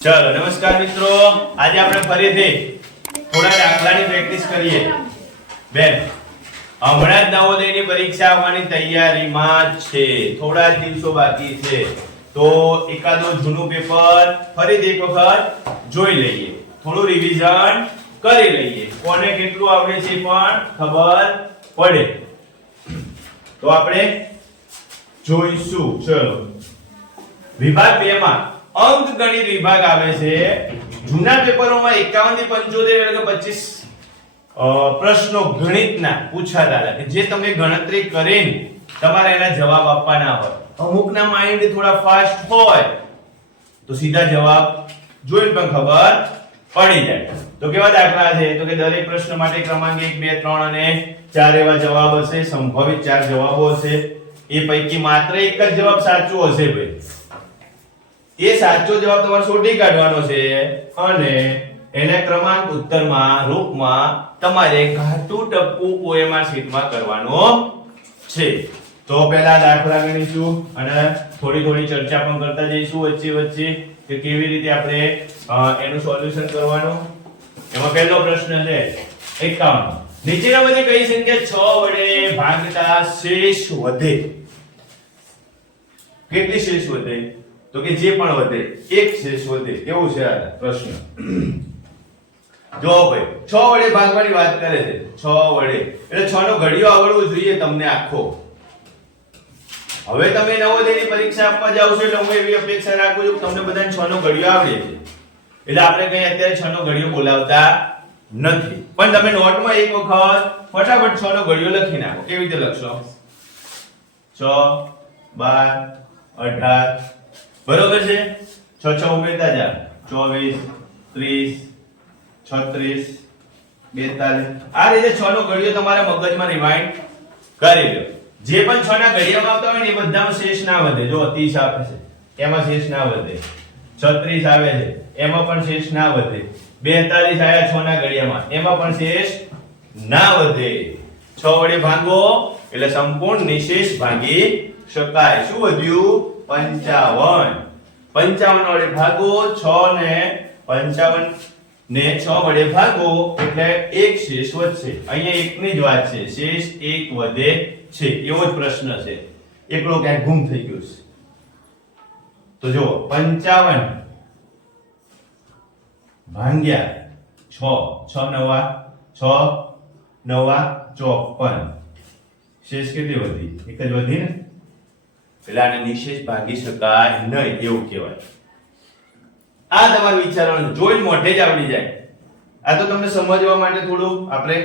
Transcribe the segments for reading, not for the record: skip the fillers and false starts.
ચલો નમસ્કાર મિત્રો, આજે આપણે ફરીથી થોડા દાખલાની પ્રેક્ટિસ કરીએ. બેન હમણાં જ નવોદયની પરીક્ષા આવવાની તૈયારીમાં છે, થોડા જ દિવસો બાકી છે, તો એકાદો જૂનું પેપર ફરીથી એક વખત જોઈ લઈએ, થોડું રિવિઝન કરી લઈએ, કોને કેટલું આવડે છે પણ ખબર પડે. તો આપણે જોઈશું. ચલો વિભાગ 2 માં અંક ગણિત વિભાગ આવે છે. જૂના પેપરોમાં 51 થી 75 એટલે કે 25 પ્રશ્નો ગણિતના પૂછાતા હતા કે જે તમે ગણતરી કરીને તમારે એના જવાબ આપવાના હોય. અમુકના માઇન્ડ થોડા ફાસ્ટ હોય તો સીધા જવાબ જોઈને પણ ખબર પડી જાય. તો કેવા દાખલા છે? તો કે દરેક પ્રશ્ન માટે ક્રમાંક 1 2 3 અને 4 એવા જવાબ હશે. સંભવિત 4 જવાબો હશે. એ પૈકી માત્ર એક જ જવાબ સાચો હશે ભાઈ. એ સાચો જવાબ તમારે શોધી કાઢવાનો છે અને એને ક્રમાંક ઉત્તરમાં રૂપમાં તમારે ઘાટું ટપકું OMR શીટમાં કરવાનો છે. તો પહેલા દાખલા ગણીશું અને થોડી ચર્ચા પણ કરતા જઈશું વચ્ચે કે કેવી રીતે આપણે એનું સોલ્યુશન કરવાનું. એમાં પહેલો પ્રશ્ન છે 51. નીચેનામાંથી કઈ સંખ્યા 6 વડે ભાગતા શેષ વધે? કેટલી શેષ વધે? તો કે જે પણ વધે એક શેષ વધે. કેવું છે આ પ્રશ્ન? જો ભાઈ 6 વડે ભાગવાની વાત કરે છે. 6 વડે એટલે 6 નો ઘડિયો આવડવો જોઈએ તમને આખો. હવે તમે નવોદયની પરીક્ષા આપવા જાવ છો એટલે હું એવી અપેક્ષા રાખું છું કે તમને બધાને 6 નો ઘડિયો આવડે છે. એટલે આપણે કઈ અત્યારે 6 નો ઘડિયો બોલાવતા નથી, પણ તમે નોટમાં એક વખત ફટાફટ 6 નો ઘડિયો લખી નાખો. કેવી રીતે લખશો? 6 12 18 બરોબર છે. 6 ઉમેરતા જાવ. 24 30 36 42. આ રીતે 6 નો ઘડિયો તમારા મગજમાં રિવાઇન્ડ કરી લો. જે પણ 6 ના ઘડિયામાં આવતા હોય ને એ બધામાં શેષ ના વધે. જો 30 આવે છે એમાં શેષ ના વધે. 36 આવે છે એમાં પણ શેષ ના વધે. 42 આયા 6 ના ઘડિયામાં એમાં પણ શેષ ના વધે. 6 વડે ભાગો એટલે સંપૂર્ણ નિશેષ ભાગી શકાય. શું વધ્યું? 55. 55 વડે ભાગો 6 ને 55 ને 6 વડે ભાગો એટલે એક શેષ વધશે. અહીંયા એકની જ વાત છે, શેષ એક વધે છે. એવો જ પ્રશ્ન છે, એકલો ક્યાંક ગુમ થઈ ગયો છે. તો જો 55 ભાગ્યા 6 9 54. શેષ કેટલી વધી? એક જ વધી ને, એટલે આને નિશેષ ભાગી શકાય નહીં એવું કહેવાય. આ તમારું વિચારવાનું જોઈને મોઢે જ આવડી જાય. આ તો તમને સમજવા માટે થોડું આપણે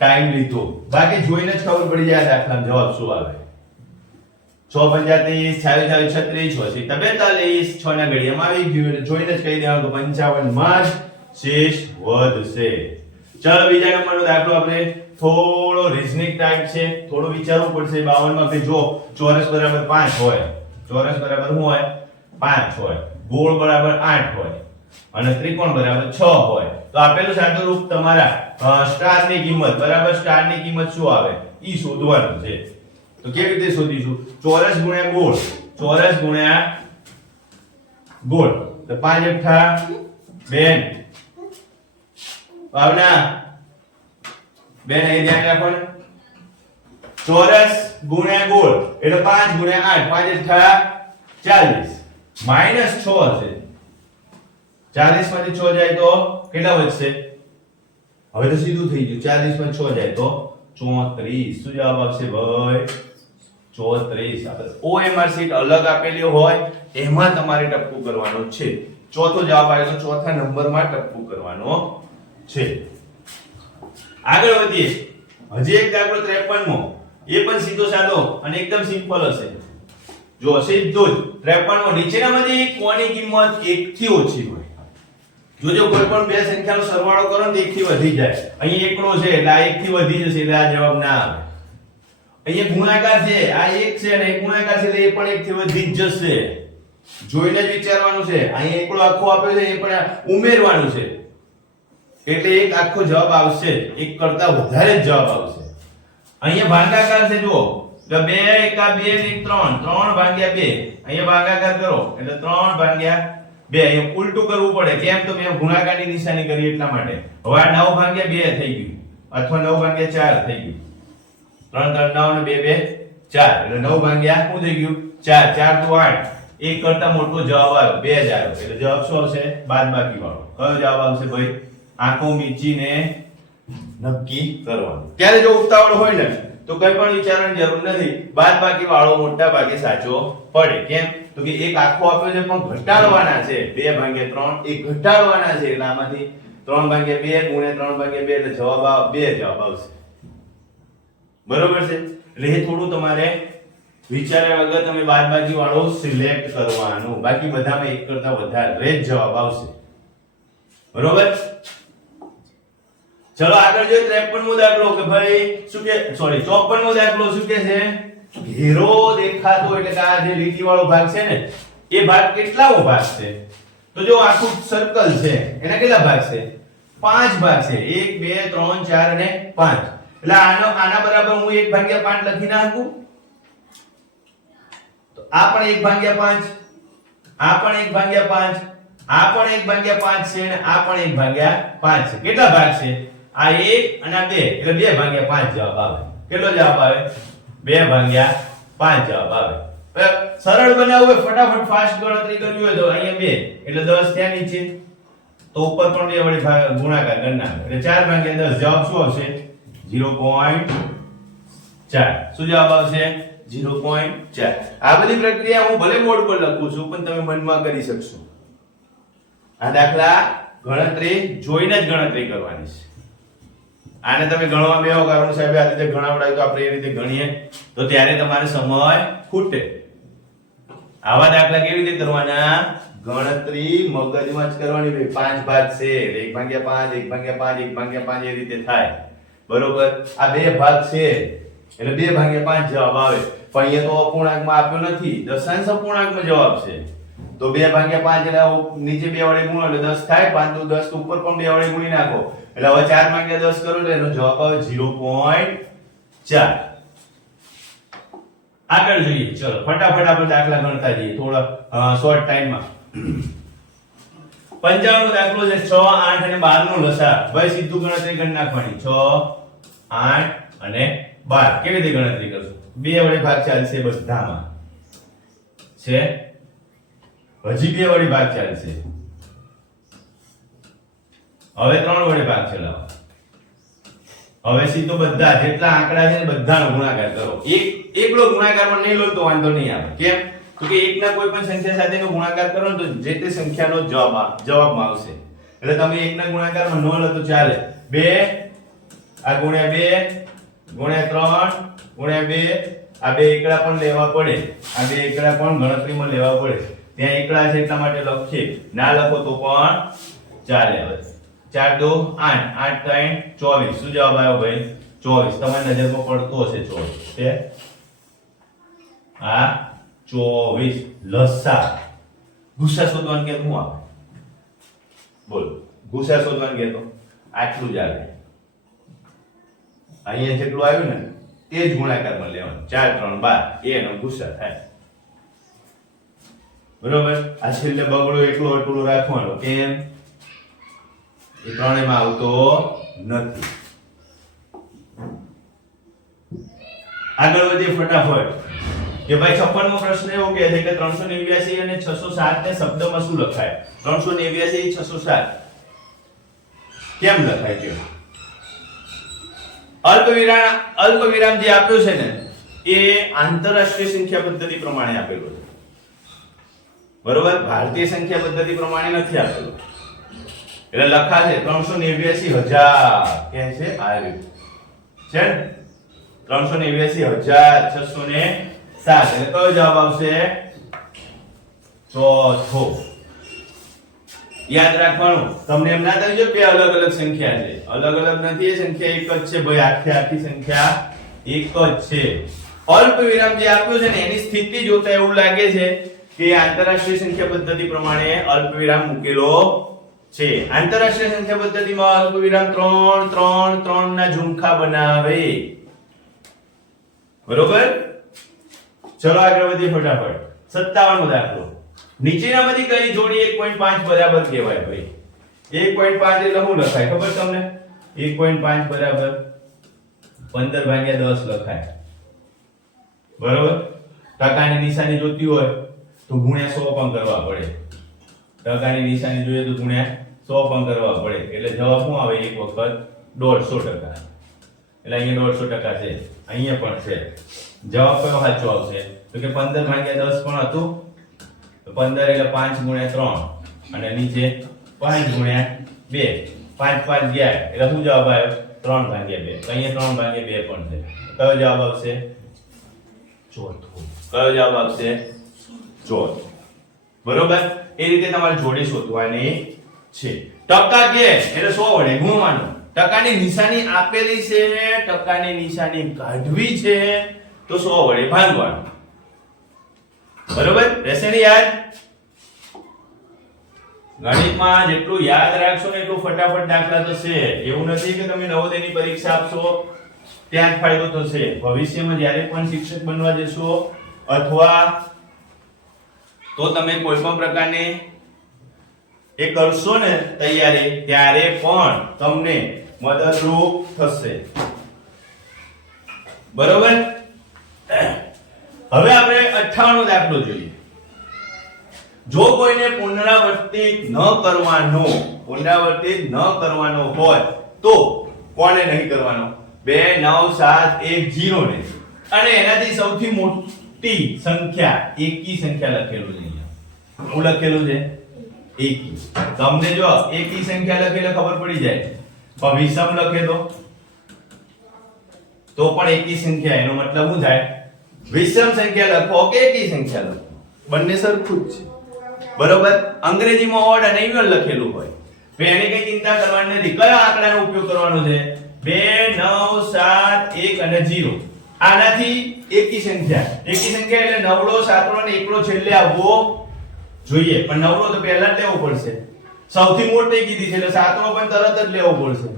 ટાઈમ લીધો, બાકી જોઈને જ ખબર પડી જાય દાખલાનો જવાબ શું આવે. 6 35 26 36 42 6 ના ઘડિયામાં આવી ગયું એટલે જોઈને જ કહી દેવાનું કે 55 માં જ શેષ વધશે. ચાલો બીજા નંબરનો દાખલો આપણે થોડો રીઝનિંગ ટાઈપ છે, થોડું વિચારવું પડશે. 52 માં કે જો ચોરસ બરાબર 5 હોય, ચોરસ બરાબર શું હોય? 5 હોય, ગોળ બરાબર 8 હોય અને ત્રિકોણ બરાબર 6 હોય, તો આપેલું સાદું રૂપ તમારા સ્ટાર ની કિંમત બરાબર સ્ટાર ની કિંમત શું આવે ઈ શોધવાનું છે. તો કેવી રીતે શોધીશું? ચોરસ ગુણ્યા ગોળ, ચોરસ ગુણ્યા ગોળ, તો 5 અઠ્ઠા બેન ભાવના બેન અહીં ધ્યાન રાખો ને. ચોરસ ગુણ્યા ગોળ એટલે 5 ગુણ્યા 8, 5 અઠ્ઠા 40 માઈનસ 6 હશે. 40 માંથી 6 જાય તો કેટલા વધશે? હવે તો સીધું થઈ ગયું. 40 માં 6 જાય તો 34. શું જવાબ આવશે ભાઈ? 34. આપણે OMR શીટ અલગ આપેલી હોય એમાં તમારે ટપકું કરવાનું છે. ચોથો જવાબ આવે તો ચોથા નંબરમાં ટપકું કરવાનો છે. આગળ વધીએ. હજી એક દાખલો 53 મો. એ પણ સીધો સાદો અને એકદમ સિમ્પલ હશે. જો સીધું જ 53 મો. નીચેનામાંથી કોની કિંમત 1 થી ઓછી હોય? જોજો કોઈ પણ બે સંખ્યાનો સરવાળો કરો ને 1 થી વધી જાય. અહીં એકડો છે એટલે આ 1 થી વધી જશે એટલે આ જવાબ ના આવે. અહીંયા ગુણાકાર છે, આ 1 છે અને એક ગુણાકાર છે એટલે એ પણ 1 થી વધી જ જશે. જોઈને જ વિચારવાનું છે. અહીં એકડો આખો આપ્યો છે એ પણ ઉમેરવાનું છે એટલે એક આખો જવાબ આવશે. એક કરતા વધારે જ જવાબ આવશે. અહીંયા ભાગાકાર છે જુઓ, તો 2 1 2 ને 3 3 ભાગ્યા 2. અહીંયા ભાગાકાર કરો એટલે 3 ભાગ્યા 2 અહીંયા ઉલટું કરવું પડે કેમ તો મેં ગુણાકારની નિશાની કરી એટલા માટે હવે આ 9 ભાગ્યા 2 થઈ ગયું અથવા 9 ભાગ્યા 4 થઈ ગયું 3 3 9 ને 2 2 4 એટલે 9 ભાગ્યા શું થઈ ગયું 4 4 તો 8 એક કરતા મોટો જવાબ આવ્યો 2000 એટલે જવાબ શું આવશે બાદબાકી વાળો કયો જવાબ આવશે ભાઈ આંખો મીચીને નક્કી કરવાનું ત્યારે જો ઉતાવળ હોય ને તો કઈ પણ વિચારવાની જરૂર નથી બાદબાકી વાળો મોટા ભાગે સાચો પડે કેમ તો કે એક આખો આપ્યો છે પણ ઘટાડવાના છે 2 ભાગ્યા 3 એક ઘટાડવાના છે એટલે આમાંથી 3 ભાગ્યા 2 ગુણ્યા 3 ભાગ્યા 2 એટલે જવાબ 2 જવાબ આવશે બરોબર છે એટલે એ થોડું તમારે વિચાર્યા વગર તમે બાદબાકી વાળો સિલેક્ટ કરવાનું બાકી બધામાં એક કરતા વધારે જ જવાબ આવશે બરોબર ચલો આગળ જોઈએ 53મો દાખલો કે ભાઈ શું કે સોરી 54મો દાખલો શું કે છે ઘેરો દેખાતો એટલે કે આ જે લીટી વાળો ભાગ છે ને એ ભાગ કેટલામો ભાગ છે તો જો આખું સર્કલ છે એના કેટલા ભાગ છે 5 ભાગ છે 1 2 3 4 અને 5 એટલે આના બરાબર હું 1/5 લખી નાખું તો આ પણ 1/5 આ પણ 1/5 આ પણ 1/5 છે અને આ પણ 1/5 છે કેટલા ભાગ છે આ 1 અને આ 2 એટલે 2/5 જવાબ આવે કેટલો જવાબ આવે 2/5 જવાબ આવે સરળ બનાવવું હોય ફટાફટ ફાસ્ટ ગણતરી કરવી હોય તો અહીંયા 2 એટલે 10 ત્યાં નીચે તો ઉપર પણ 2 વડે ગુણાકાર કરી નાખો એટલે 4/10 જવાબ શું આવશે 0.4 શું જવાબ આવશે 0.4 આ બધી પ્રક્રિયા હું ભલે બોર્ડ પર લખું છું પણ તમે મનમાં કરી શકશો આ દાખલા ગણતરી જોઈને જ ગણતરી કરવાની છે આને તમે ગણવા બેહો કારણ સાહેબ આ રીતે ગણાવડાય તો આપણે એ રીતે ગણીએ તો ત્યારે તમારે સમય ખૂટે આવા દાખલા કેવી રીતે કરવાના ગણતરી મગજમાં જ કરવાની ભાઈ 5 ભાગ છે 1/5 1/5 1/5 એ રીતે થાય બરોબર આ 2 ભાગ છે એટલે 2/5 જવાબ આવે પણ અહીંયા તો અપૂર્ણાંકમાં આપ્યો નથી દશાંશ અપૂર્ણાંકનો જવાબ છે તો 2/5 એટલે નીચે 2 વડે ગુણો એટલે 10 થાય 5 તો 10 ઉપર પણ 2 વડે ગુણી નાખો એટલે હવે 4/10 કરો એટલે એનો જવાબ આવે 0.4 આગળ જોઈએ ચલો ફટાફટ આપણે દાખલા ગણતા જઈએ થોડા શોર્ટ ટાઈમમાં 55નો દાખલો છે 6 8 અને 12 નો લસા ભાઈ સીધું ગણતરી કરી નાખવાની 6 8 અને 12 કેવી રીતે ગણતરી કરશો 2 વડે ભાગ ચાલશે બધામાં છે હજી 2 વડે ભાગ ચાલશે હવે 3 વડે ભાગ ચલાવો હવે સીધો બધા જેટલા આંકડા છે બધાનો ગુણાકાર કરો એકલો ગુણાકારમાં નહીં લો તો વાંધો નહીં આવે કેમ તો કે એકના કોઈ પણ સંખ્યા સાથેનો ગુણાકાર કરો ને તો જે તે સંખ્યાનો જવાબમાં આવશે એટલે તમે એકના ગુણાકારમાં ન લો તો ચાલે 2 આ ગુણ્યા 2 ગુણ્યા 3 ગુણ્યા 2 આ 2 એકડા પણ લેવા પડે આ 2 એકડા પણ ગણતરીમાં લેવા પડે ત્યાં એકડા છે એટલા માટે લખીએ ના લખો તો પણ ચાલે હવે 4 2 8 8 3 24 શું જવાબ આવ્યો ભાઈ 24 તમારી નજરમાં પડતો હશે 24 છે આ 24 લસા ગુસા શોધવાનું કે હું આવે બોલ ગુસા શોધવાનું કે તો આટલું જ આવે અહીંયા જેટલું આવ્યું ને તે જ ગુણાકારમાં લેવાનું 4 3 12 એનો ગુસા થાય બરોબર આ છેલ્લે બગડો એટલું રાખવાનો કેમ એ ત્રણેયમાં આવતો નથી આગળ વધીએ ફટાફટ કે ભાઈ 56મો પ્રશ્ન એવો કહે છે કે 389 અને 607 ને શબ્દમાં શું લખાય 389 607 કેમ લખાય કે અલ્પવિરામ જે આપ્યો છે ને એ આંતરરાષ્ટ્રીય સંખ્યા પદ્ધતિ પ્રમાણે આપેલો છે બરોબર ભારતીય સંખ્યા પદ્ધતિ પ્રમાણે નથી આપેલો એટલે લખાશે 389,000 કે છે આવ્યું છે 389,607 એટલે કયો જવાબ આવશે ચોથો યાદ રાખવાનું તમને એમ ના થાય જો બે અલગ અલગ સંખ્યા છે અલગ અલગ નથી એ સંખ્યા એક જ છે ભાઈ આખી સંખ્યા એક જ છે અલ્પ વિરામ જે આપ્યું છે ને એની સ્થિતિ જોતા એવું લાગે છે કે આંતરરાષ્ટ્રીય સંખ્યા પદ્ધતિ પ્રમાણે અલ્પ વિરામ મૂકેલો છે આંતરરાષ્ટ્રીય સંખ્યા પદ્ધતિમાં અલ્પ વિરામ 3 3 3 ના ઝુમખા બનાવે બરોબર ચલો આગળ વધીએ ફટાફટ 57મો દાખલો નીચેનામાંથી કઈ જોડી 1.5 બરાબર કહેવાય ભાઈ? 1.5 એટલે શું લખાય ખબર તમને? 1.5 બરાબર 15/10 લખાય. બરોબર? ટકાની નિશાની જોતી હોય તો ગુણ્યા 100 પણ કરવા પડે. ટકાની નિશાની જોઈએ તો ગુણ્યા 100 પણ કરવા પડે. એટલે જવાબ શું આવે? એક વખત 150%. એટલે અહીંયા 150% છે, અહીંયા પણ છે. જવાબ કયો સાચો આવશે? તો કે 15/10 પણ હતું. તો 15 એટલે 5 ગુણ્યા 3 અને નીચે 5 ગુણ્યા 2. 5 5 ગયા એટલે શું જવાબ આવ્યો? 3/2. તો અહીંયા 3/2 પણ છે. કયો જવાબ આવશે? ચોથો. કયો જવાબ આવશે? ચોથો. બરોબર? એ રીતે તમારે જોડી શોધવાની છે. ટકા કે એટલે 100 વડે ગુણવાનું. ટકાની નિશાની આપેલી છે, ટકાની નિશાની કાઢવી છે તો 100 વડે ભાગવાનું. બરોબર? રહેશે ને યાદ? ગણિતમાં જેટલું યાદ રાખશો ને એટલું ફટાફટ દાખલા થશે. એવું નથી કે તમે નવોદયની પરીક્ષા આપશો ત્યાં જ ફાયદો થશે. ભવિષ્યમાં જ્યારે પણ શિક્ષક બનવા જશો અથવા તો તમે કોઈ પણ પ્રકારની એ કરશો ને તૈયારી, ત્યારે પણ તમને મદદરૂપ થશે. બરોબર? હવે આપણે 58 દાખલો જોઈએ. જો કોઈને પુનરાવર્તિત ન કરવાનો હોય તો કોને નહીં કરવાનો? 2 9 7 1 0 ને અને એનાથી સૌથી મોટી સંખ્યા એકી સંખ્યા લખેલું છે અહીંયા. શું લખેલું છે? એકી. તમને જો એકી સંખ્યા લખેલે ખબર પડી જાય. પણ વિષમ લખે તો પણ એકી સંખ્યા. એનો મતલબ શું થાય? વિષમ સંખ્યા લખો કે એકી સંખ્યા લખો, બંને સરખું જ છે. બરોબર? અંગ્રેજીમાં ઓડ અને ઇવન લખેલું હોય તો એની કઈ ચિંતા કરવાની નથી. કયા આંકડાનો ઉપયોગ કરવાનો છે? 2 9 7 1 અને 0. આનાથી એકી સંખ્યા. એકી સંખ્યા એટલે નવડો, સાતડો અને એકડો છેલ્લે આવવો જોઈએ. પણ નવડો તો પહેલા જ લેવો પડશે. સૌથી મોટી કીધી છે એટલે સાતડો પણ તરત જ લેવો પડશે.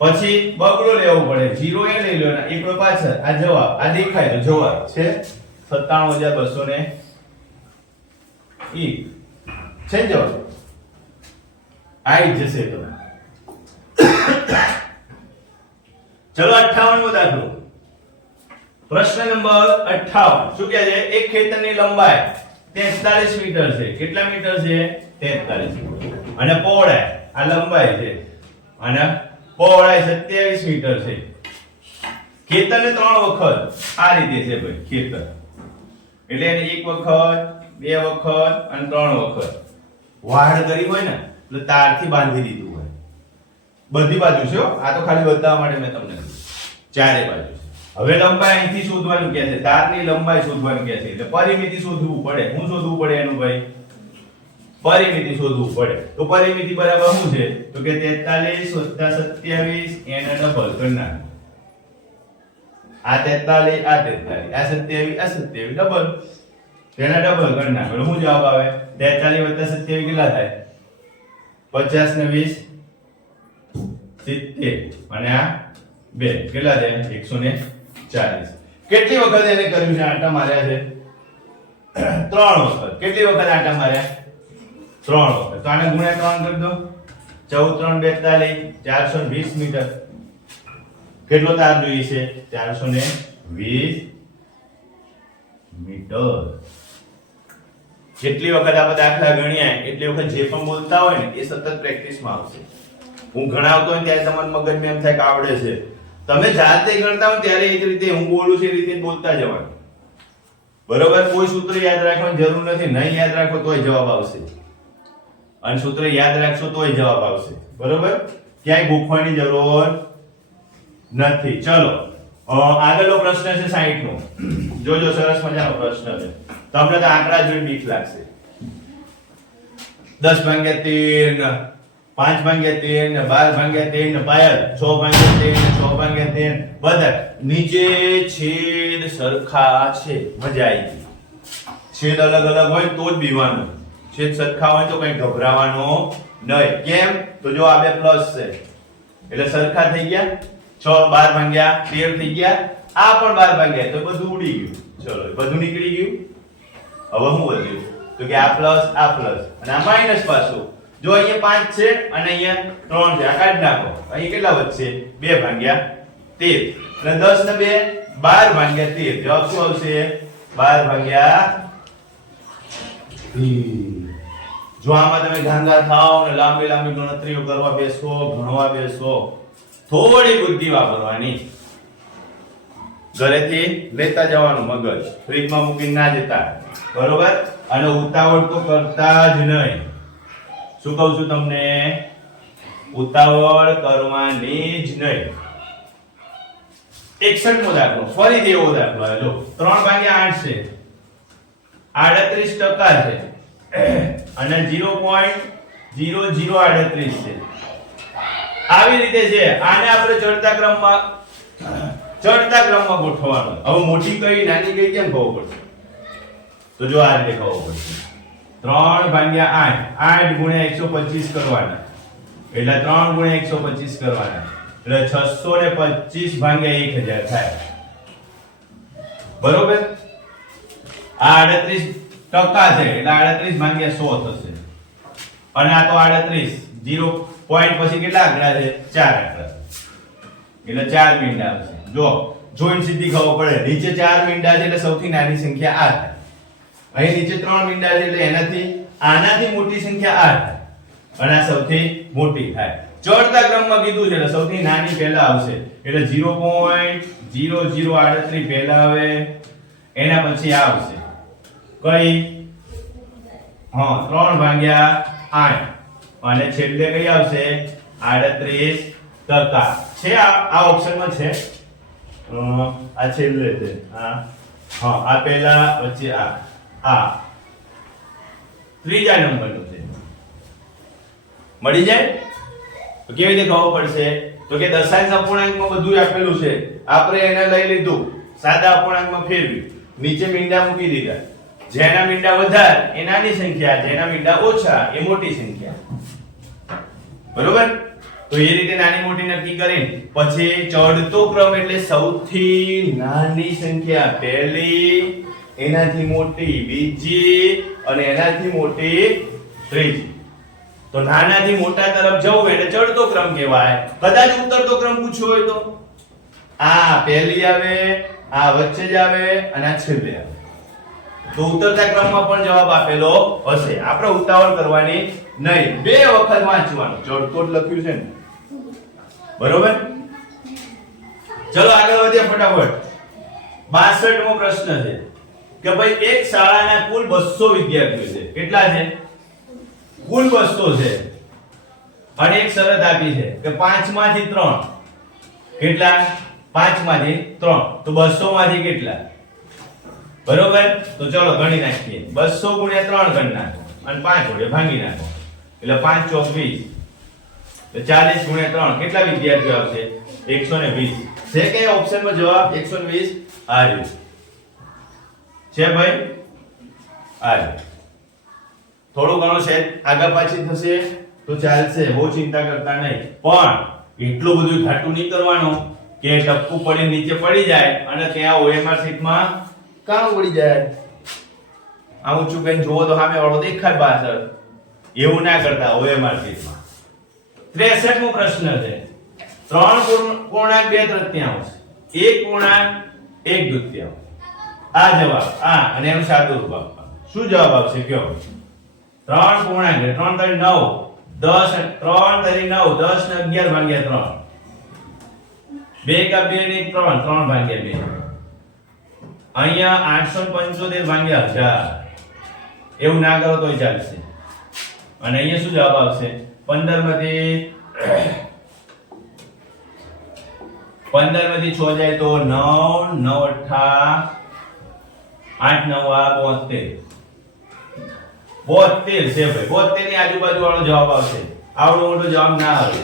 પછી બગડો લેવો પડે. 0 એ લઈ લો ને એકડો પાછળ. આ જવાબ, આ દેખાય તો જવાબ છે 97201 છે જવાબ. આઈ જશે તો. ચલો 58મો દાખલો. પ્રશ્ન નંબર 58 શું કહે છે? એક ખેતરની લંબાઈ 43 મીટર છે. કેટલા મીટર છે? 43. અને પહોળાઈ, આ લંબાઈ છે અને પહોળાઈ 27 મીટર છે. ખેતરને 3 વખત આ રીતે છે ભાઈ ખેતર. એટલે એને એક વખત, બે વખત અને 3 વખત વાડ કરી હોય ને એટલે તારથી બાંધી દીધું હોય. બધી બાજુ છે. આ તો ખાલી બતાવવા માટે મેં તમને કીધું. ચારે બાજુ. હવે લંબાઈ અહીંથી શોધવાનું કહે છે. તારની લંબાઈ શોધવાનું કહે છે. એટલે પરિમિતિ શોધવું પડે. શું શોધવું પડે એનું ભાઈ? પરિમિતિ શોધવું પડે. તો પરિમિતિ બરાબર શું છે? તો કે 43 + 27 એને ડબલ કરી નાખો. આ 43, આ 27, આ 27, આ 27 ડબલ. તેના ડબલ કરી નાખો. એટલે શું જવાબ આવે? 43 + 27 કેટલા થાય? 50 ને 20 70 અને આ 2 કેટલા થાય? 140. કેટલી વખત એને કર્યું છે? આટા માર્યા છે 3 વખત. કેટલી વખત આટા માર્યા? 3 વખત. તો આને ગુણ્યા 3 કરી દો. 14 3 42 420 મીટર. કેટલો તાર જોઈએ છે? 420 મીટર. જેટલી વખત આપણે દાખલા ગણ્યા એટલી વખત જે પણ બોલતા હોય ને એ સતત પ્રેક્ટિસમાં આવશે. હું ગણાવતો હોય ત્યારે તમારા મગજમાં એમ થાય કે આવડે છે. તમે જાતે ગણતા હોય ત્યારે એ જ રીતે હું બોલું છું એ રીતે બોલતા જવાનું. બરોબર? કોઈ સૂત્ર યાદ રાખવાની જરૂર નથી. નહીં યાદ રાખો તોય જવાબ આવશે. અને સૂત્ર યાદ રાખશો તોય જવાબ આવશે. બરોબર? ક્યાંય ગોખવાની જરૂર નથી. ચલો આગળનો પ્રશ્ન છે 60 નો. જોજો સરસ મજાનો પ્રશ્ન છે. તમને તો આંકડા જોઈને બીક લાગશે. 10/13 5/13 ને 12/13 ને પાયલ 6/13 ને 6/13 બધા નીચે છેદ સરખા છે. મજા આવી ગઈ. છેદ અલગ અલગ હોય તો જ બીવાનું. છેદ સરખા હોય તો કઈ ગભરાવાનો નહીં. કેમ? તો જો આ બે પ્લસ છે એટલે સરખા થઈ ગયા. 6 12/13 થઈ ગયા. આ પણ 12/13 તો બધું ઉડી ગયું. ચલો બધું નીકળી ગયું. હવે શું વધ્યું? તો કે આ પ્લસ અને આ માઈનસ પાછું. જો અહીંયા 5 છે અને અહીંયા 3 છે, આ કાઢી નાખો. અહીં કેટલા વધશે? 2 ભાગ્યા 13 અને 10 ને 2 12 ભાગ્યા 13. જવાબ શું આવશે? 12 ભાગ્યા 13. જો આમાં તમે ગાંગા થાઓ અને લાંબી ગણતરીઓ કરવા બેસો, ભણવા બેસો, થોડી બુદ્ધિ વાપરવાની. ઘરેથી લેતા જવાનું મગજ, ફ્રીજમાં મૂકીને ના જતા, બરોબર? અને ઉતાવળ તો કરતા જ નહીં. શું કહું છું તમને? ઉતાવળ કરવાની જ નહીં. 61મો દાખલો, ફરીથી એવો દાખલો આવ્યો. 3 ભાગ્યા 8 છે, 38% છે અને 0.0038 છે. આવી રીતે છે. આને આપણે ચડતા ક્રમમાં ગોઠવવાનું. હવે મોટી કઈ નાની કઈ કેમ ખબર પડશે? તો જો આ રીતે ખબર પડશે. 3 ભાગ્યા 8 ગુણ્યા 125 કરવાના, એટલે 3 ગુણ્યા 125 કરવાના, એટલે 625 ભાગ્યા 1000 થાય. બરોબર? આ 38% છે એટલે 38 ભાગ્યા 100 થશે. અને આ તો 38 0 પોઈન્ટ પછી કેટલા આંકડા છે? 4 આંકડા, એટલે 4 મીંડા આવશે. જો જોઈન્ટ સીધી ખબર પડે. નીચે 4 મીંડા છે એટલે સૌથી નાની સંખ્યા 8 થાય. અહીં નીચે 3 મીંડા છે એટલે આનાથી મોટી સંખ્યા 8 થાય અને આ સૌથી મોટી થાય. ચડતા ક્રમમાં કીધું છે એટલે સૌથી નાની પહેલા આવશે, એટલે 0.0038 પહેલા આવે, એના પછી આવશે કઈ? 3 ભાગ્યા 8 અને છેલ્લે કઈ આવશે? 38% છે. આ ઓપ્શનમાં છે. આ છેલ્લે છે. આ પહેલા, પછી આ ત્રીજા નંબરનું છે. મળી જાય તો કેવી રીતે ખબર પડશે? તો કે દશાંશ અપૂર્ણાંકમાં બધું આપેલું છે, આપણે એને લઈ લીધું, સાદા અપૂર્ણાંકમાં ફેરવી, નીચે મીંડા મૂકી દીધા. જેના મીંડા વધારે એ નાની સંખ્યા, જેના મીંડા ઓછા એ મોટી સંખ્યા. બરોબર? તો એ રીતે નાની મોટી નક્કી કરીને પછી ચડતો ક્રમ એટલે સૌથી નાની સંખ્યા પહેલી, એનાથી મોટી બીજી અને એનાથી મોટી ત્રીજી. તો નાનાથી મોટા તરફ જવું એટલે ચડતો ક્રમ કહેવાય. કદાચ ઉતરતો ક્રમ પૂછ્યો હોય તો આ પહેલી આવે, આ વચ્ચે જ આવે અને આ છેલ્લે આવે. તો ઉતરતા ક્રમમાં પણ જવાબ આપેલો હશે. આપણે ઉતાવળ કરવાની નહીં, 2 વખત વાંચવાનું. ચડતો જ લખ્યું છે ને, બરોબર? ચલો આગળ વધીએ ફટાફટ. 62મો પ્રશ્ન છે કે ભાઈ એક શાળાના કુલ 200 વિદ્યાર્થીઓ છે. કેટલા છે? કુલ 200 છે. અને એક શરત આપી છે કે 5 માંથી 3. કેટલા? 5 માંથી 3. તો 200 માંથી કેટલા? બરોબર? તો ચલો ગણી નાખીએ. 200 ગુણ્યા 3 ગણી નાખો અને 5 વડે ભાગી નાખો, એટલે 5 ચોક 20. તો 40 ગુણ્યા 3 કેટલા વિદ્યાર્થીઓ આવશે? 120. છે કે ઓપ્શનમાં જવાબ 120 આવ્યું છે ભાઈ? આવ્યું. થોડું ઘણું છે આગળ પાછી થશે તો ચાલશે, બહુ ચિંતા કરતા નહીં. પણ એટલું બધું ઘાટું નહીં કરવાનું કે ટપકું પડી નીચે પડી જાય અને ત્યાં OMR શીટમાં કામ પડી જાય. આ ઊંચું કઈ જોવો તો સામે વાળો દેખાય પાછળ, એવું ના કરતા OMR શીટમાં. 63મો પ્રશ્ન છે. 3.2 1.1 આ જવાબ. અને એનું સાદું રૂપ આપવાનું. શું જવાબ આવશે કયો? 3 પૂર્ણાંક 3 તરી 9 10 3 તરી 9 10 ને 11 ભાગ્યા 3 2 કા 2 ને 3 3 ભાગ્યા 2. અહીંયા 875 ભાગ્યા 1000. એવું ના કરો તોય ચાલશે. અને અહીંયા શું જવાબ આવશે? 15 માંથી 6 જાય તો 9 9 8 9 72. 72 છે ભાઈ. 72 ની આજુબાજુ વાળો જવાબ આવશે. આવડો મોટો જવાબ ના આવે,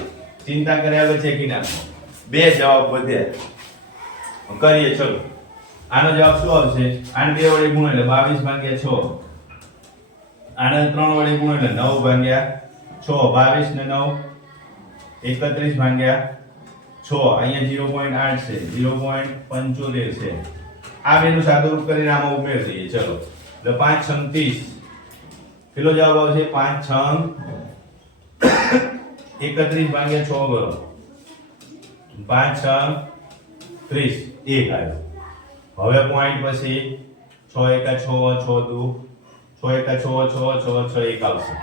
ચિંતા કર્યા વગર ચેકી નાખો. 2 જવાબ વધ્યા. કરીએ ચલો. આનો જવાબ શું આવશે? આને 2 વડે ગુણો એટલે 22 ભાગ્યા 6. આને 3 વડે ગુણો એટલે 9 ભાગ્યા 6. 22 ને 9 31 ભાગ્યા 6. અહીંયા 0.8 છે, 0.75 છે. આ બેનું સાદુરૂપ કરીને આમાં ઉમેરી દઈએ. ચલો એટલે 5 36 કેટલો જવાબ આવશે 5 6 31 ભાગ્યા 6 કરો 5 6 30 1 આવ્યો હવે પોઈન્ટ પછી 6 1 6 6 2 6 1 6 6 6 6 1 આવશે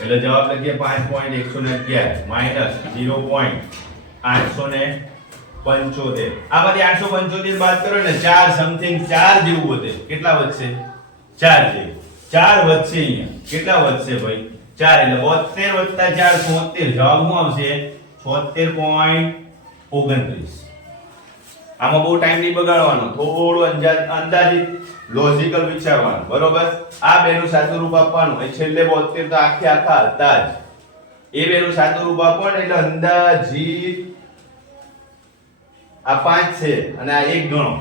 એટલે જવાબ લખીએ 5.111 માઈનસ 0.875 આ બધી 875 બાદ કરો ને 4 સમથિંગ 4 જેવું વધે કેટલા વધશે 4 જેવું 4 વધશે અહીંયા કેટલા વધશે ભાઈ 4 એટલે 72 + 4 76 જવાબ શું આવશે 76.29 આમાં બહુ ટાઈમ નહીં બગાડવાનો થોડું અંદાજિત લોજિકલ વિચારવાનું બરોબર આ બેનું સાચું રૂપ આપવાનું એ છેલ્લે 72 તો આખા હતા જ એ બેનું સાચું રૂપ આપવાનું એટલે અંદાજિત આ 5 છે અને આ 1 ગણો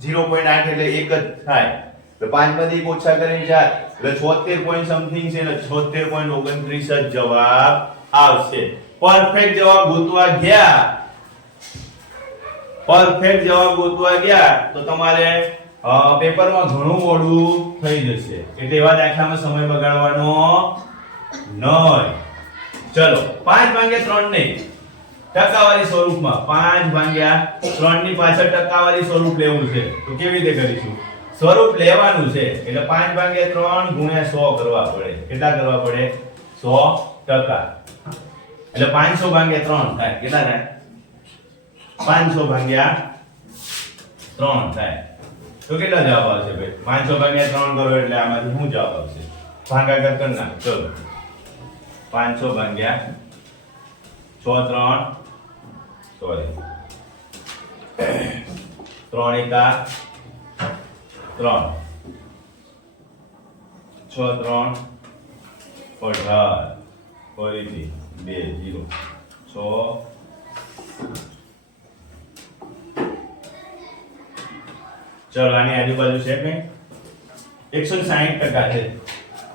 0.8 એટલે 1 જ થાય એટલે 5 માંથી 1 ઓછા કરીને 4 એટલે 76 પોઈન્ટ સમથિંગ છે એટલે 76.29 જ જવાબ આવશે પરફેક્ટ જવાબ ગોતવા ગયા તો તમારે પેપરમાં ઘણું મોડું થઈ જશે એટલે એવા દાખલામાં સમય બગાડવાનો નહીં ચલો 5 ભાગ્યા 3 ને ટકાવારી સ્વરૂપમાં 5 ભાગ્યા 3 ની પાછળ ટકાવારી સ્વરૂપ લેવું છે તો કેવી રીતે કરીશું સ્વરૂપ લેવાનું છે એટલે 5 ભાગ્યા 3 ગુણ્યા 100 કરવા પડે કેટલા કરવા પડે 100% એટલે 500 ભાગ્યા 3 થાય કેટલા થાય 500 ભાગ્યા 3 થાય તો કેટલા જવાબ આવશે ભાઈ 500 ભાગ્યા 3 કરો એટલે આમાંથી શું જવાબ આવશે ભાગાકાર કરી નાખ ચલો 500 ભાગ્યા 6 3 સોરી 3 1 3 6 3 18 ફરીથી 2 0 6 ચલો આની આજુબાજુ છે કે 160% છે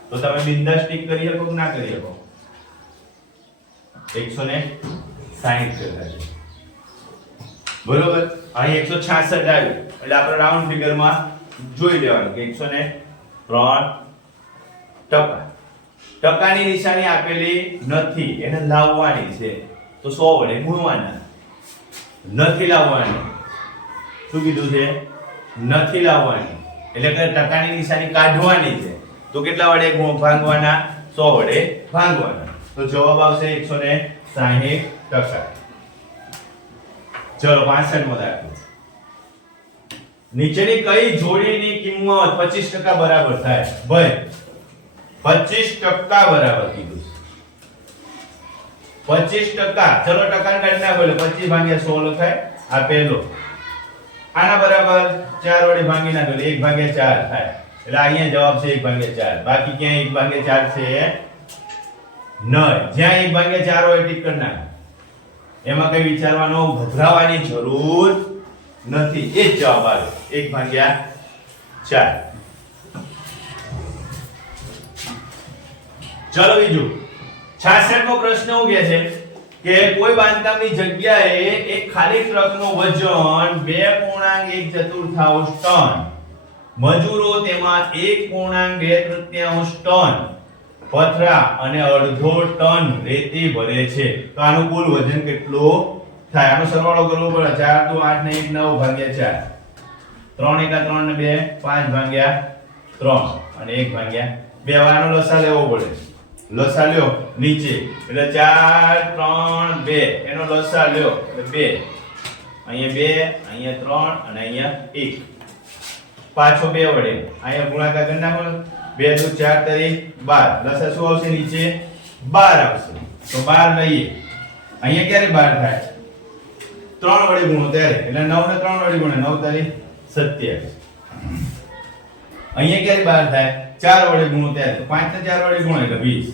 તો તમે બિંદાસ ટીક કરી શકો કે ના કરી શકો 160% છે બરોબર અહીં 166 આવ્યું એટલે આપણે રાઉન્ડ ફિગરમાં જોઈ લેવાનું કે 103% ટકાની નિશાની આપેલી નથી એને લાવવાની છે તો 100 વડે ગુણવાના નથી લાવવાની શું કીધું છે નથી લાવવાની એટલે કે ટકાની નિશાની કાઢવાની છે તો કેટલા વડે ભાગવાના 100 વડે ભાગવાના તો જવાબ આવશે 160%. ચલો 65 માં દાખલો નીચેની કઈ જોડીની કિંમત 25% બરાબર થાય ભાઈ 25% બરાબર કીધું 25% ચલો ટકા કાઢી નાખો એટલે 25 ભાગ્યા 100 લખાય આ પહેલો આના બરાબર 4 વડે ભાગી નાખો એટલે 1 ભાગ્યા 4 થાય એટલે અહીંયા જવાબ છે 1 ભાગ્યા 4 બાકી ક્યાં 1 ભાગ્યા 4 છે નહીં જ્યાં 1 ભાગ્યા 4 હોય ટીક કરી નાખો એમાં કઈ વિચારવાનો ગભરાવાની જરૂર નથી એ જ જવાબ આવે 1 ભાગ્યા 4 ચલો બીજું 66 નો પ્રશ્ન શું કહે છે કે કોઈ બાંધકામની જગ્યાએ એક ખાલી ટ્રકનું વજન 2.1 ટન મજૂરો તેમાં 1.2 ટન પથરા અને અડધો ટન રેતી ભરે છે તો આનું કુલ વજન કેટલું થાય આનો સરવાળો કરવો પડે 4 2 8 ને 1 9 ભાગ્યા 4 3 1 3 ને 2 5 ભાગ્યા 3 અને 1 ભાગ્યા 2 આનો લસા લેવો પડે લસા લ્યો નીચે એટલે 4 3 2 એનો લસા લ્યો એટલે 2 અહીંયા 2 અહીંયા 3 અને અહીંયા 1 પાછો 2 વડે અહીંયા ગુણાકાર કરી નાખો 2 2 4 તરી 12 લસા શું આવશે નીચે 12 આવશે તો 12 લઈએ અહીંયા ક્યારે 12 થાય 3 વડે ગુણો ત્યારે એટલે 9 ને 3 વડે ગુણે 9 તરી 27 અહીંયા ક્યારે 12 થાય 4 વડે ગુણો ત્યારે તો 5 ને 4 વડે ગુણો એટલે 20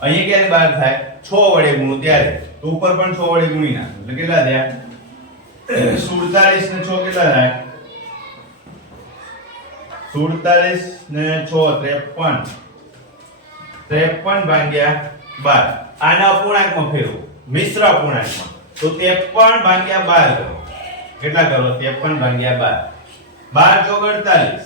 અહીંયા ક્યારે 12 થાય 6 વડે ગુણો ત્યારે તો ઉપર પણ 6 વડે ગુણી નાખો એટલે કેટલા થયા 47 ને 6 કેટલા થાય 47 ને 6 53 ભાગ્યા 12 આના અપૂર્ણાંકમાં ફેરવો મિશ્ર અપૂર્ણાંકમાં તો 53 ભાગ્યા 12 કરો કેટલા કરો 53 ભાગ્યા 12 12 ચોક 48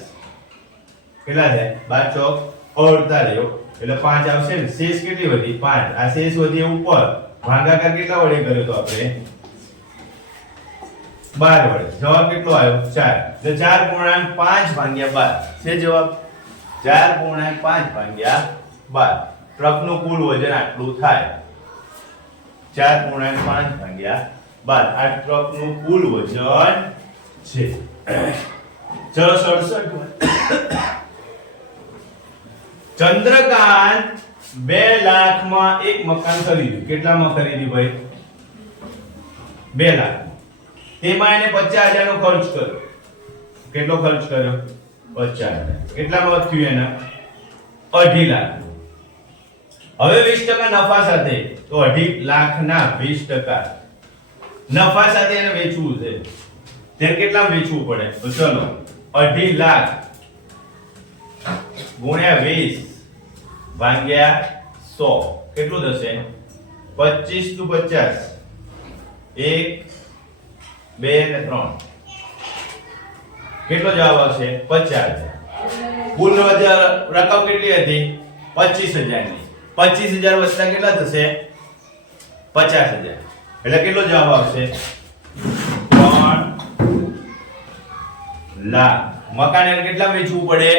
કેટલા થાય 12 ચોક 48 એટલે 5 આવશે ને શેષ કેટલી વધી 5 આ શેષ વધી ઉપર ભાગાકાર કેટલા વડે કર્યો તો આપણે 12 વડે જવાબ કેટલો આવ્યો 4 એટલે 4.5 ભાગ્યા 12 છે જવાબ 4.5 ભાગ્યા 12 ટ્રકનું કુલ વજન આટલું થાય 4.5 ભાગ્યા 12 આ ટ્રકનું કુલ વજન છે ચલો 67 ચંદ્રકાંત 2 લાખમાં એક મકાન ખરીદ્યું કેટલામાં ખરીદ્યું ભાઈ 2 લાખ તેમાં એને 50,000 નો ખર્ચ કર્યો કેટલો ખર્ચ કર્યો 50,000 કેટલામાં થયું એના 2.5 લાખ હવે 20% નફા સાથે તો 2.5 લાખના 20% નફા સાથે એને વેચવું છે ત્યારે કેટલામાં વેચવું પડે તો ચલો 2.5 લાખ ગુણ્યા 20 ભાગ્યા 100 કેટલું થશે 25 * 50 1 2 ને 3 કેટલો જવાબ આવશે 50,000 કુલ રકમ કેટલી હતી 25,000 ની 25,000 વત્તા કેટલા થશે 50,000 એટલે કેટલો જવાબ આવશે 3 લાખ મકાન એને કેટલા વેચવું પડે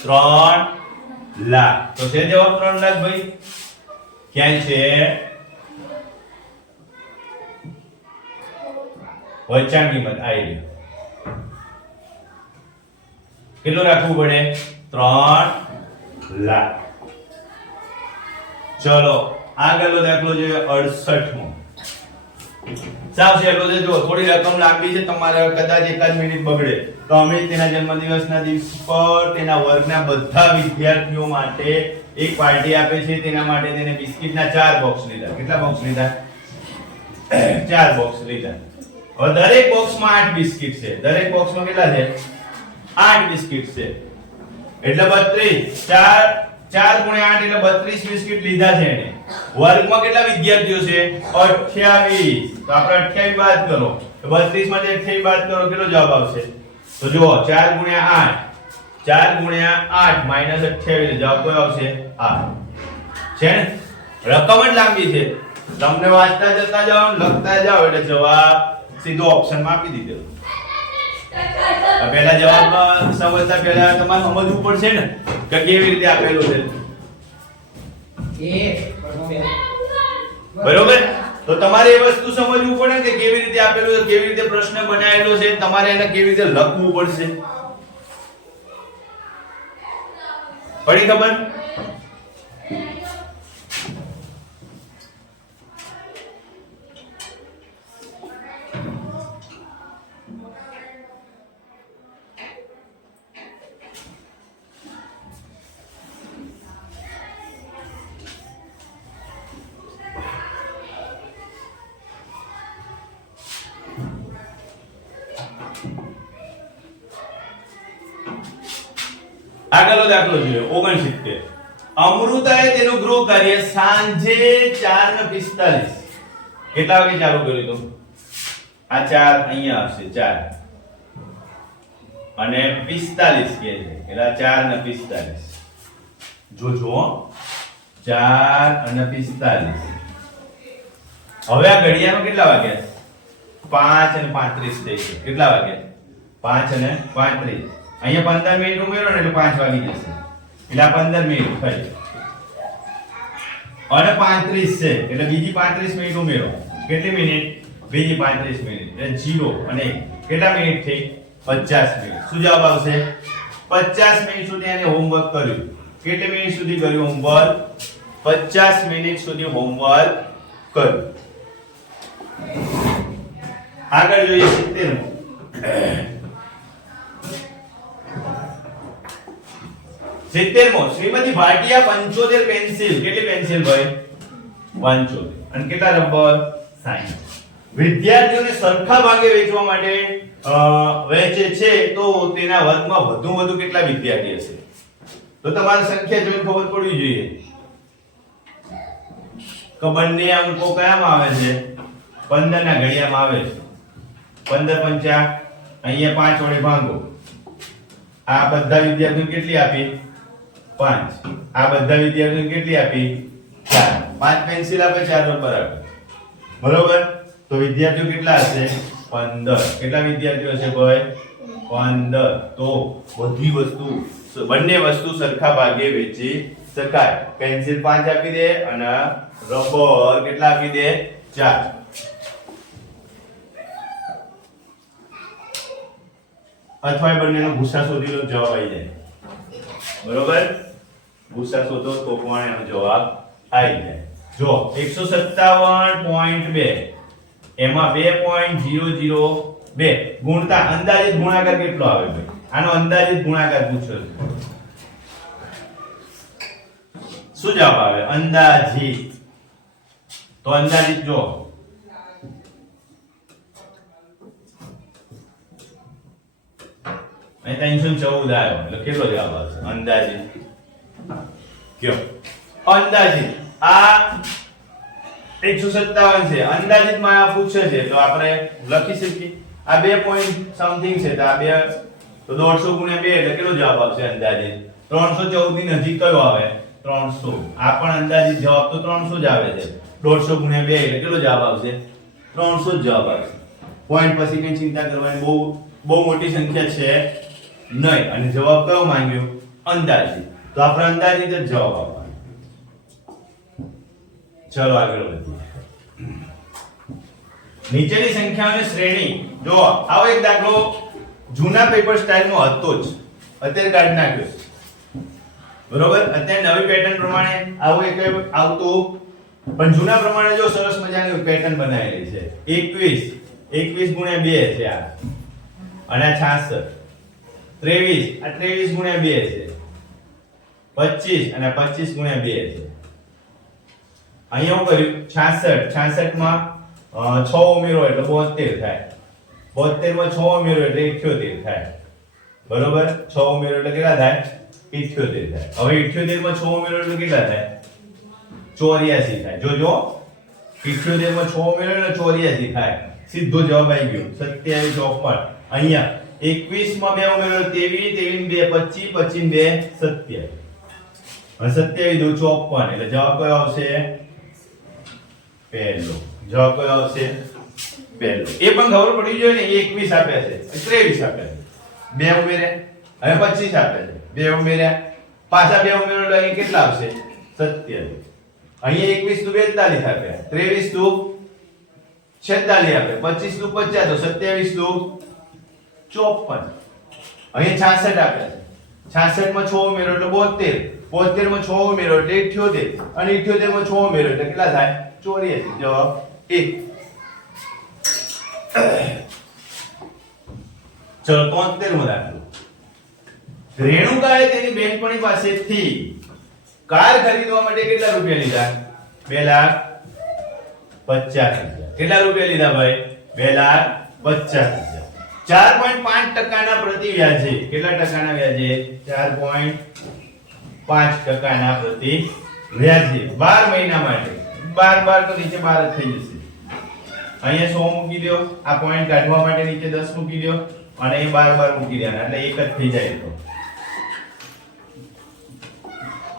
3 લાખ તો છે જવાબ 3 લાખ ભાઈ ક્યાં છે વચાણ કિંમત આવી કેટલો રાખવું પડે 3 લાખ ચલો આગળનો દાખલો છે 68 મો સાવ સહેલો છે જો થોડી રકમ લાંબી છે તમારે કદાચ એકાદ મિનિટ બગડે તો અમે તેના જન્મદિવસના દિવસ પર તેના વર્ગના બધા વિદ્યાર્થીઓ માટે એક પાર્ટી આપે છે તેના માટે તેને બિસ્કિટના 4 બોક્સ લીધા કેટલા બોક્સ લીધા 4 બોક્સ લીધા હવે દરેક બોક્સમાં 8 બિસ્કિટ છે દરેક બોક્સમાં કેટલા છે 8 બિસ્કિટ છે એટલે 32 4 × 8 એટલે 32 બિસ્કિટ લીધા છે એને વર્ગમાં કેટલા વિદ્યાર્થીઓ છે 28 તો આપણે 28 બાદ કરો તો 32 માંથી 28 બાદ કરો કેટલો જવાબ આવશે તો જુઓ 4 × 8 4 × 8 -28 જવાબ કયો આવશે 8 છે ને રકમ જ લાંબી છે તમને વાંચતા જતા જાઓ લખતા જાઓ એટલે જવાબ સીધો ઓપ્શન માં આપી દીધો પહેલા જવાબ સમજતા પહેલા તમારે સમજવું પડશે ને કે કેવી રીતે આપેલું છે બરોબર તો તમારે એ વસ્તુ સમજવું પડે કે કેવી રીતે આપેલું છે કેવી રીતે પ્રશ્ન બનાવેલો છે તમારે એને કેવી રીતે લખવું પડશે પડી ખબર આગળનો દાખલો જોઈએ 69 અમૃતાએ તેનું ગૃહ કાર્ય સાંજે 4:45 કેટલા વાગે ચાલુ કર્યું હતું આ 4 અહીંયા આવશે 4 અને 45 કે છે એટલે 4:45 જોજો 4 અને 45 હવે આ ઘડિયાળમાં કેટલા વાગ્યા 5 અને 35 થઈ છે કેટલા વાગ્યા 5 અને 35 અહીંયા 15 મિનિટ ઉમેરો ને એટલે 5 વાગી જશે એટલે આ 15 મિનિટ થઈ અને 35 છે એટલે બીજી 35 મિનિટ ઉમેરો કેટલી મિનિટ બીજી 35 મિનિટ એટલે 0 અને 1 કેટલા મિનિટ થઈ 50 મિનિટ શું જવાબ આવશે 50 મિનિટ સુધી એને હોમવર્ક કર્યું કેટલી મિનિટ સુધી કર્યું હોમવર્ક 50 મિનિટ સુધી હોમવર્ક કર્યું આગળ જોઈએ 70મો શ્રીમતી ભાટિયા 75 પેન્સિલ કેટલી પેન્સિલ ભાઈ 75 અને કેટલા રબર 60 વિદ્યાર્થીઓને સરખા ભાગે વેચવા માટે વેચે છે તો તેના વર્ગમાં વધુ કેટલા વિદ્યાર્થી હશે તો તમારે સંખ્યા જોઈને ખબર પડવી જોઈએ કે બંને અંકો કયામાં આવે છે 15 ના ઘડિયામાં આવે છે 15 પંચા અહીંયા 5 વડે ભાગો આ બધા વિદ્યાર્થીઓ કેટલી આપી 5 આ બધા વિદ્યાર્થીઓને કેટલી આપી 4 5 પેન્સિલ આપે 4 રબર આપે બરોબર તો વિદ્યાર્થીઓ કેટલા હશે 15 કેટલા વિદ્યાર્થીઓ હશે ભાઈ 15 તો બધી વસ્તુ બંને વસ્તુ સરખા ભાગે વેચી શકાય પેન્સિલ 5 આપી દે અને રબર કેટલા આપી દે 4 અથવા એ બંનેનો ભૂસા શોધી લો જવાબ આવી જાય બરોબર ભૂસા શોધો તો પણ એનો જવાબ આવી જાય જો 157.2 એમાં 2.002 ગુણતા અંદાજિત ગુણાકાર કેટલો આવે ભાઈ આનો અંદાજિત ગુણાકાર પૂછ્યો છે શું જવાબ આવે અંદાજિત તો અંદાજિત જો અહીં 314 આવ્યો એટલે કેટલો જવાબ આવશે અંદાજિત કયો અંદાજિત આ 157 છે અંદાજિત માં આ પૂછે છે તો આપણે લખી શકીએ આ 2 પોઈન્ટ સમથિંગ છે તો આ 2 તો 150 ગુણ્યા 2 એટલે કેટલો જવાબ આવશે અંદાજિત 314 ની નજીક કયો આવે 300 આ પણ અંદાજિત જવાબ તો 300 જ આવે છે 150 ગુણ્યા 2 એટલે કેટલો જવાબ આવશે 300 જ જવાબ આવશે પોઈન્ટ પછી કઈ ચિંતા કરવાની બહુ મોટી સંખ્યા છે નહીં અને જવાબ કયો માંગ્યો અંદાજિત તો આપણે અંદાજિત જ જવાબ આપવાનો ચલો આગળ વધીએ નીચેની સંખ્યાઓની શ્રેણી જો આવો એક દાખલો જૂના પેપર સ્ટાઇલમાં હતો જ અત્યારે કાઢી નાખ્યો બરોબર અત્યારે નવી પેટર્ન પ્રમાણે આવું એક આવતું પણ જૂના પ્રમાણે જો સરસ મજાની પેટર્ન બનાવેલી છે 21 ગુણ્યા 2 છે આ અને આ 66 23 આ 23 ગુણ્યા 2 છે 25 અને 25 ગુણ્યા 2 છે અહીંયા હું કર્યું 66 માં 6 ઉમેરો એટલે 72 થાય 72 માં 6 ઉમેરો એટલે 78 થાય બરોબર 6 ઉમેરો એટલે કેટલા થાય 78 થાય હવે 78 માં 6 ઉમેરો એટલે કેટલા થાય 84 થાય જોજો 78 માં 6 ઉમેરો એટલે 84 થાય સીધો જવાબ આવી ગયો 27 54 અહીંયા 21 માં 2 ઉમેરો 23 23 2 25 25 27 અને 27 2 54 એટલે જવાબ કયો આવશે પહેલો જવાબ કયો આવશે પહેલો એ પણ ખબર પડી જોઈએ ને 21 આપે છે 23 આપે છે 2 ઉમેરે હવે 25 આપે છે 2 ઉમેર્યા પાછા 2 ઉમેરો એટલે અહીં કેટલા આવશે 27 અહીં 21 નું 42 આપે 23 નું 46 આપે 25 નું 50 તો 27 નું 54 અહીં 66 આપે છે 66 માં 6 ઉમેરો એટલે 72 72 માં 6 ઉમેરો એટલે 78 અને 78 માં 6 ઉમેરો એટલે કેટલા થાય 84 જવાબ 1 ચલો 73 માં દાખલો રેણુકાએ તેની બેનપણી પાસેથી કાર ખરીદવા માટે કેટલા રૂપિયા લીધા 2,50,000 કેટલા રૂપિયા લીધા ભાઈ 2,50,000 4.5% ના પ્રતિ વ્યાજે કેટલા ટકાના વ્યાજે 4.5% ના પ્રતિ વ્યાજે 12 મહિના માટે 12 તો નીચે 12 જ થઈ જશે અહીંયા 100 મૂકી દો આ પોઈન્ટ કાઢવા માટે નીચે 10 મૂકી દો અને એ 12 મૂકી દેવાના એટલે એક જ થઈ જાય તો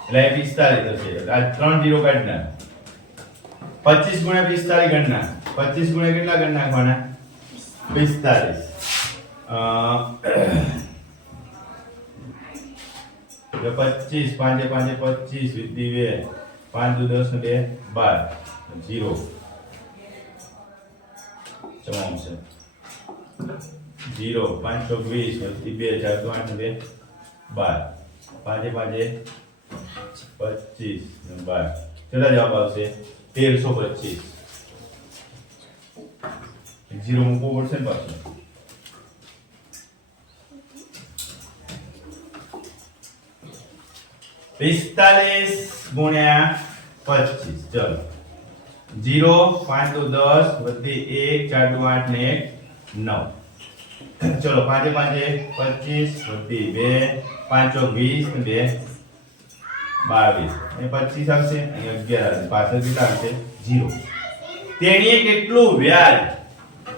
એટલે 45 થશે આ 3 0 કાઢના 25 ગુણ્યા 45 ગણના 25 ગુણ્યા કેટલા ગણ નાખવાના 45 જો 25 5 5 25 વિધિ 2 5 2 10 2 12 0 તમામ છે 0 5 20 વિધિ 2 4 8 2 12 5 5 25 12 કેટલા જવાબ આવશે 1325 0 મૂકવો પડશે ને પાછું 45 ગુણ્યા 25 ચલો 0 5 તો 10 વધી 1 4 2 8 ને 1 9 ચલો 5 5 25 વધી 2 5 20 ને 2 22 અને 25 આવશે અને 11 આવશે પાછળ કેટલા આવશે 0 તેણીએ કેટલું વ્યાજ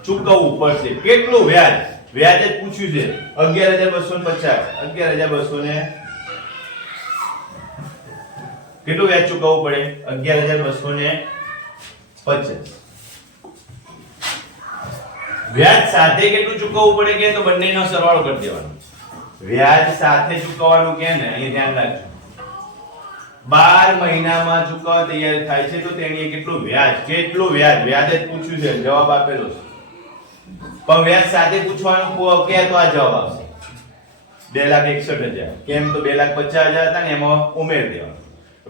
ચૂકવવું પડશે કેટલું વ્યાજ વ્યાજ જ પૂછ્યું છે 11250 11250 કેટલું વ્યાજ ચૂકવવું પડે? 11250. વ્યાજ સાથે કેટલું ચૂકવવું પડે કે તો બંનેનો સરવાળો કરી દેવાનો. વ્યાજ સાથે ચૂકવવાનું કે ને અહીં ધ્યાન રાખજો. 12 મહિનામાં ચૂકવવા તૈયાર થાય છે તો તેણીએ કેટલું વ્યાજ જ પૂછ્યું છે, જવાબ આપેલો છે. પણ વ્યાજ સાથે પૂછવાનું કે તો આ જવાબ આવશે 2,61,000. કેમ તો 2,50,000 હતા ને એમાં ઉમેર દેવાનો.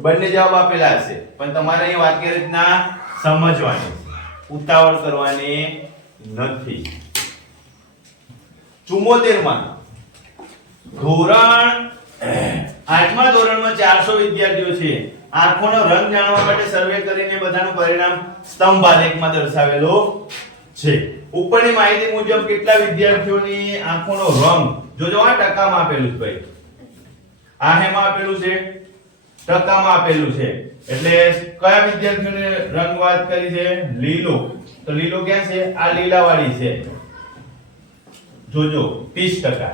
બંને જવાબ આપેલા હશે પણ તમારે અહીં વાક્ય રચના સમજવાની, ઉતાવળ કરવાની નથી. 74 માં ધોરણ 8મા ધોરણમાં 400 વિદ્યાર્થીઓ છે. આંખોનો રંગ જાણવા માટે સર્વે કરીને બધાનું પરિણામ સ્તંભ આલેખમાં દર્શાવેલો છે. ઉપરની માહિતી મુજબ કેટલા વિદ્યાર્થીઓની આંખોનો રંગ જોજો આ ટકામાં આપેલું છે ભાઈ. આ હેમાં આપેલું છે, ટકામાં આપેલું છે. એટલે કયા વિદ્યાર્થીઓને રંગ વાત કરી છે? લીલો. તો લીલો ક્યાં છે? આ લીલાવાળી છે. જોજો 30%.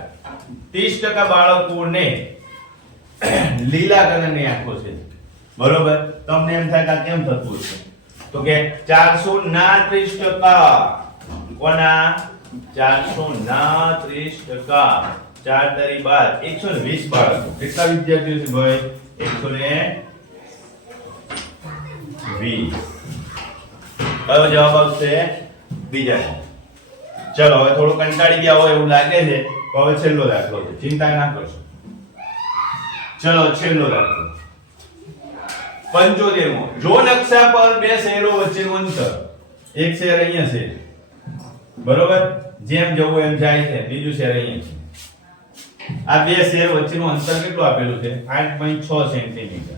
30% બાળકોને લીલા કલરની આંખો છે. બરોબર? તમને એમ થાય કે કેમ થતું છે? તો કે 400 ના 30%. કોના? 400 ના 30%. 4 તરી 12 120 બાળકો. કેટલા વિદ્યાર્થીઓ છે ભાઈ? 120. કયો જવાબ આવશે? બીજા. ચલો હવે થોડું કંટાળી ગયા હોય એવું લાગે છે. હવે છેલ્લો દાખલો છે, ચિંતા ના કરશો. ચલો છેલ્લો દાખલો 75મો. જો નકશા પર બે શહેરો વચ્ચેનું અંતર, એક શહેર અહીંયા છે, બરોબર, જેમ જવું એમ જાય છે, બીજું શહેર અહીંયા છે. આ બે શહેર વચ્ચેનું અંતર કેટલું આપેલું છે? 8.6 સેન્ટીમીટર.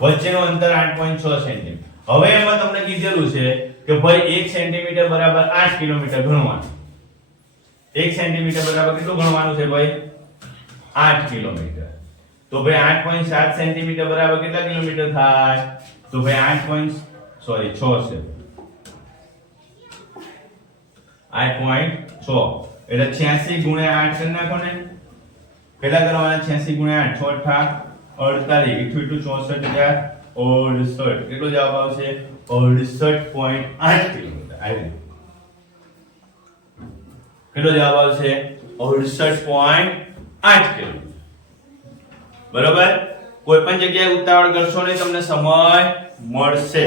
વચ્ચેનું અંતર 8.6 સેન્ટીમીટર. હવે એમાં તમને કીધેલું છે કે ભાઈ 1 સેન્ટીમીટર બરાબર 8 કિલોમીટર ગણવાનું. 1 સેન્ટીમીટર બરાબર કેટલું ગણવાનું છે ભાઈ? 8 કિલોમીટર. તો ભાઈ 8.7 સેન્ટીમીટર બરાબર કેટલા કિલોમીટર થાય? તો ભાઈ 6 છે. 8.6 એટલે 86 ગુણ્યા 8 કરી નાખો ને. કેટલા કરવાના? 86 ગુણ્યા 8 6 48 64,000 68. કેટલો જવાબ આવશે? 68.8 કિલોમીટર. આવી કેટલો જવાબ આવશે? 68.8 કિલોમીટર. બરોબર? કોઈ પણ જગ્યાએ ઉતાવળ કરશો નહીં, તમને સમય મળશે.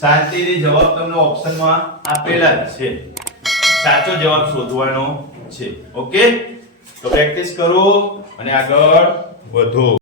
શાંતિથી જવાબ તમને ઓપ્શનમાં આપેલા જ છે. સાચો જવાબ શોધવાનો છે. ઓકે, તો પ્રેક્ટિસ કરો અને આગળ વધો.